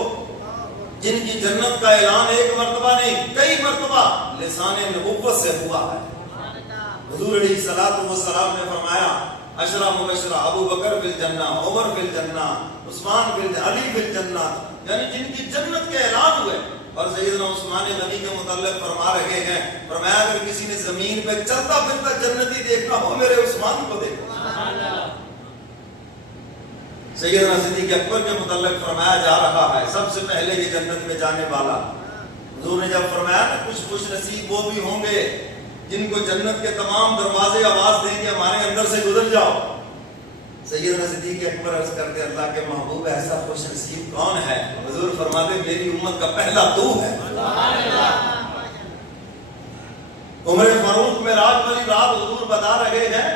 جن کی جنت کا اعلان ایک مرتبہ نہیں کئی مرتبہ لسان نبوت سے ہوا ہے. حضور علیہ الصلوۃ والسلام نے فرمایا عشرہ مبشرہ ابو بکر فی الجنہ, عمر فی الجنہ, عثمان فی الجنہ, علی فی الجنہ, یعنی جن کی جنت کے اعلان ہوئے. اور سیدنا عثمان غنی کے متعلق فرما رہے ہیں فرمایا اگر کسی نے زمین پہ چلتا پھرتا جنتی دیکھنا ہو میرے عثمان کو دیکھو. سیدنا صدیق اکبر کے متعلق فرمایا جا رہا ہے سب سے پہلے یہ جنت میں جانے والا. حضور نے جب فرمایا نا کچھ خوش نصیب وہ بھی ہوں گے جن کو جنت کے تمام دروازے آواز دیں گے ہمارے اندر سے گزر جاؤ. سیدنا صدیق اکبر عرض کرتے اللہ کے محبوب ایسا خوش نصیب کون ہے؟ حضور فرماتے میری امت کا پہلا تو ہے. عمر فاروق معراج والی رات حضور بتا رہے ہیں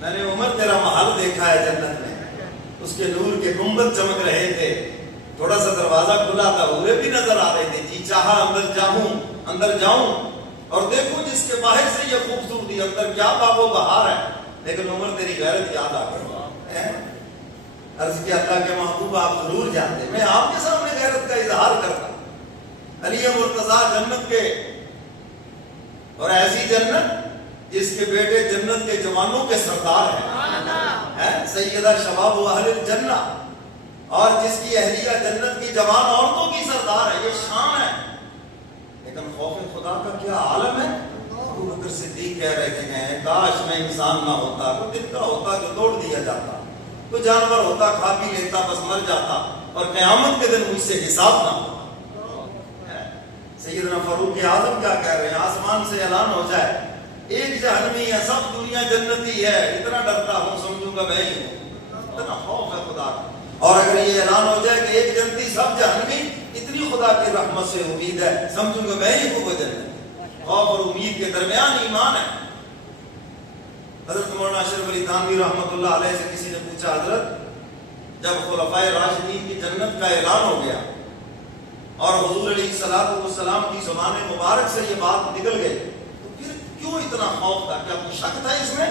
میں نے عمر تیرا محل دیکھا ہے جنت میں, اس کے نور کے گنبد چمک رہے تھے, تھوڑا سا دروازہ کھلا تھا حوریں بھی نظر آ رہے تھے, جی چاہا اندر جاؤں اور دیکھوں جس کے باہر سے یہ خوبصورتی اندر کیا باب و بہار ہے. لیکن عمر تیری غیرت یاد آ گئی. عرض کیا اللہ کے محبوب آپ ضرور جانتے میں آپ کے سامنے غیرت کا اظہار کرتا. علی مرتضیٰ جنت کے اور ایسی جنت جس کے بیٹے جنت کے جوانوں کے سردار ہیں سیدہ شباب و اہل الجنہ, اور جس کی اہلیہ جنت کی جوان عورتوں کی سردار ہے. یہ شان ہے. لیکن خوف خدا کا کیا عالم ہے. ابو بکر صدیق کہہ رہے ہیں کاش میں انسان نہ ہوتا, کوئی دن کا ہوتا جو توڑ دیا جاتا, کوئی جانور ہوتا کھا پی لیتا بس مر جاتا اور قیامت کے دن مجھ سے حساب نہ ہوتا. سیدنا فاروق اعظم کیا کہہ رہے ہیں آسمان سے اعلان ہو جائے ایک جہنمی ہے سب دنیا جنتی ہے, اتنا ڈرتا ہوں سمجھوں گا میں ہی ہوں. اتنا خوف ہے خدا کا. اور اگر یہ اعلان ہو جائے کہ ایک جنتی سب جہنمی, اتنی خدا کی رحمت سے امید ہے سمجھوں گا میں ہی ہوں وہ جنتی. خوف اور امید کے درمیان ایمان ہے. حضرت مولانا اشرف علی تھانوی رحمۃ اللہ علیہ سے کسی نے پوچھا حضرت جب خلفائے راشدین کی جنت کا اعلان ہو گیا اور حضور علیہ الصلوۃ والسلام کی زبان مبارک سے یہ بات نکل گئی تو پھر کیوں اتنا خوف تھا؟ کیا کوئی شک تھا اس میں؟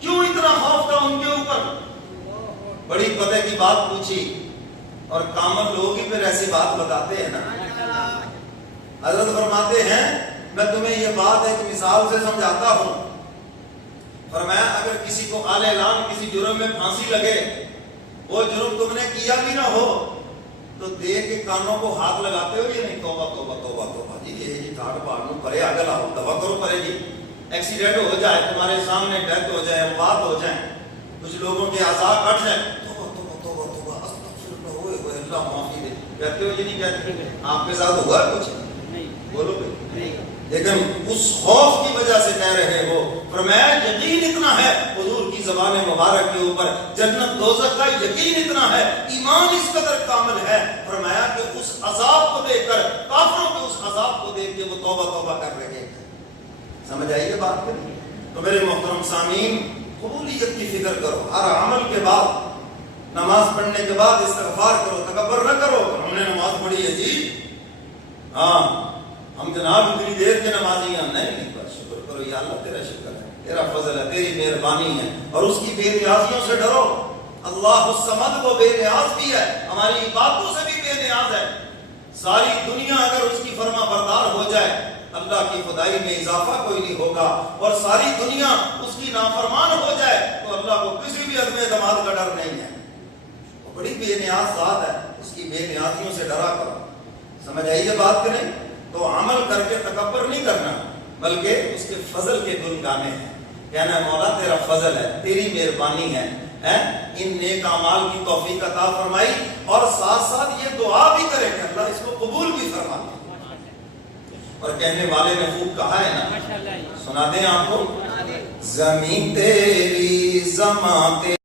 کیوں اتنا خوف تھا ان کے اوپر؟ بڑی پتہ کی بات پوچھی اور کامل لوگ ہی پھر ایسی بات بتاتے ہیں نا. حضرت فرماتے ہیں میں تمہیں یہ بات ایک مثال سے سمجھاتا ہوں. فرمایا اگر کسی کو عال اعلان کسی جرم میں پھانسی لگے، وہ جرم تم نے کیا بھی نہ ہو، تو دیکھ کے کانوں کو ہاتھ لگاتے ہو یہ نہیں توبہ توبہ توبہ توبہ جی یہ ٹھاٹ پاڑوں پرے آگے لاؤ دوا کرو پرے جی، ایکسیڈنٹ ہو جائے تمہارے سامنے ڈیتھ ہو جائے اموات ہو جائیں کچھ لوگوں کے اعضاء کٹ جائیں توبہ توبہ توبہ توبہ استغفر اللہ ہوئے اللہ معافی دے، کہتے ہو یہ نہیں کہتے؟ آپ کے ساتھ ہوا کچھ؟ بولو بھائی، لیکن اس خوف کی وجہ سے کہہ رہے ہو۔ فرمایا یقین اتنا ہے حضور کی زبان مبارک کے اوپر، جنت دوزخ کا یقین اتنا ہے، ایمان اس قدر کامل ہے، فرمایا کہ اس عذاب کو دیکھ کر، کافروں کے اس عذاب کو دیکھ کے وہ توبہ توبہ کر رہے ہیں۔ سمجھ آئیے بات کو؟ تو میرے محترم سامعین، قبولیت کی فکر کرو، ہر عمل کے بعد، نماز پڑھنے کے بعد استغفار کرو، تکبر نہ کرو ہم نے نماز پڑھی ہے جی، ہاں ہم جناب اتنی دیر کے نمازی ہیں، نہیں بس شکر کرو یا اللہ تیرا شکر ہے، تیرا فضل ہے، تیری مہربانی ہے، اور اس کی بے نیازیوں سے ڈرو۔ اللہ الصمد وہ بے نیاز بھی ہے، ہماری باتوں سے بھی بے نیاز ہے، ساری دنیا اگر اس کی فرما بردار ہو جائے اللہ کی خدائی میں اضافہ کوئی نہیں ہوگا، اور ساری دنیا اس کی نافرمان ہو جائے تو اللہ کو کسی بھی عدم اعتماد کا ڈر نہیں ہے، وہ بڑی بے نیاز ذات ہے، اس کی بے نیازیوں سے ڈرا کرو۔ سمجھ آئیے بات کہ نہیں؟ تو عمل کر کے تکبر نہیں کرنا، بلکہ اس کے فضل کے گن گانے ہیں، کہنا مولا تیرا فضل ہے، تیری مہربانی ہے، ان نیک اعمال کی توفیق عطا فرمائی، اور ساتھ ساتھ یہ دعا بھی کرے کہ اللہ اس کو قبول بھی فرما دے۔ اور کہنے والے نے خوب کہا ہے نا، سنا دیں آپ کو، زمین تیری زماں